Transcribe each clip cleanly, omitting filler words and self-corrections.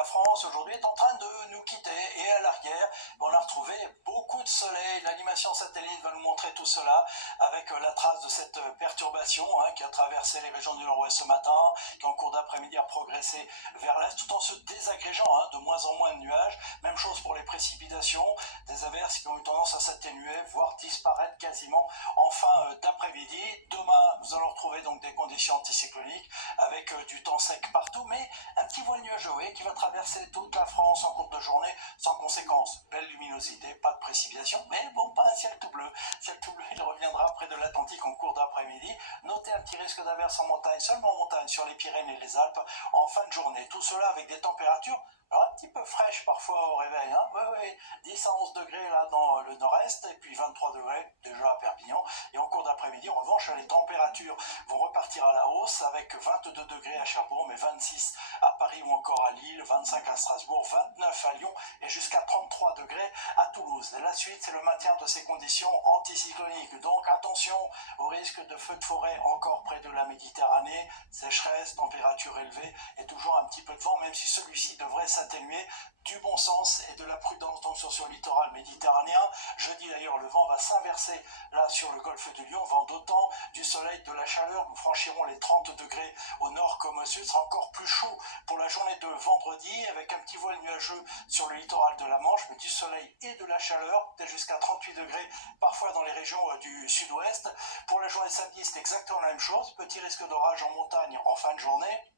la France aujourd'hui est en train de nous quitter et à l'arrière, on a retrouvé beaucoup de soleil. L'animation satellite va nous montrer tout cela avec la trace de cette perturbation qui a traversé les régions du nord-ouest ce matin, qui en cours d'après-midi a progressé vers l'est tout en se désagrégeant, de moins en moins de nuages. Même chose pour les précipitations, des averses qui ont eu tendance à s'atténuer, voire disparaître quasiment en fin d'après-midi. Demain, nous allons retrouver donc des conditions anticycloniques avec du temps sec partout, mais un petit voile nuageux qui va traverser toute la France en cours de journée sans conséquence. Belle luminosité, pas de précipitation, mais bon, pas un ciel tout bleu. Ciel tout bleu, il reviendra près de l'Atlantique en cours d'après-midi. Notez un petit risque d'averse en montagne, seulement en montagne, sur les Pyrénées et les Alpes, en fin de journée. Tout cela avec des températures alors un petit peu fraîche parfois au réveil, oui, 10 à 11 degrés là dans le nord-est, et puis 23 degrés déjà à Perpignan. Et en cours d'après-midi, en revanche, les températures vont repartir à la hausse avec 22 degrés à Cherbourg, mais 26 à Paris ou encore à Lille, 25 à Strasbourg, 29 à Lyon et jusqu'à 33 degrés à Toulouse. Et la suite, c'est le maintien de ces conditions anticycloniques. Donc attention au risque de feux de forêt encore près de la Méditerranée, sécheresse, température élevée et toujours un petit peu de vent, même si celui-ci devrait s'atténuer. Du bon sens et de la prudence donc sur le littoral méditerranéen. Jeudi d'ailleurs, le vent va s'inverser là sur le golfe du Lion, vent d'autant, du soleil, de la chaleur. Nous franchirons les 30 degrés au nord comme au sud. Ce sera encore plus chaud pour la journée de vendredi avec un petit voile nuageux sur le littoral de la Manche, mais du soleil et de la chaleur, peut-être jusqu'à 38 degrés parfois dans les régions du sud-ouest. Pour la journée de samedi, c'est exactement la même chose. Petit risque d'orage en montagne en fin de journée.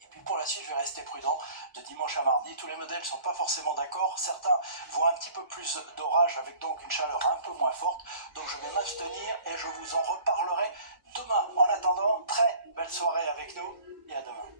Et puis pour la suite, je vais rester prudent de dimanche à mardi. Tous les modèles ne sont pas forcément d'accord. Certains voient un petit peu plus d'orage avec donc une chaleur un peu moins forte. Donc je vais m'abstenir et je vous en reparlerai demain. En attendant, très belle soirée avec nous et à demain.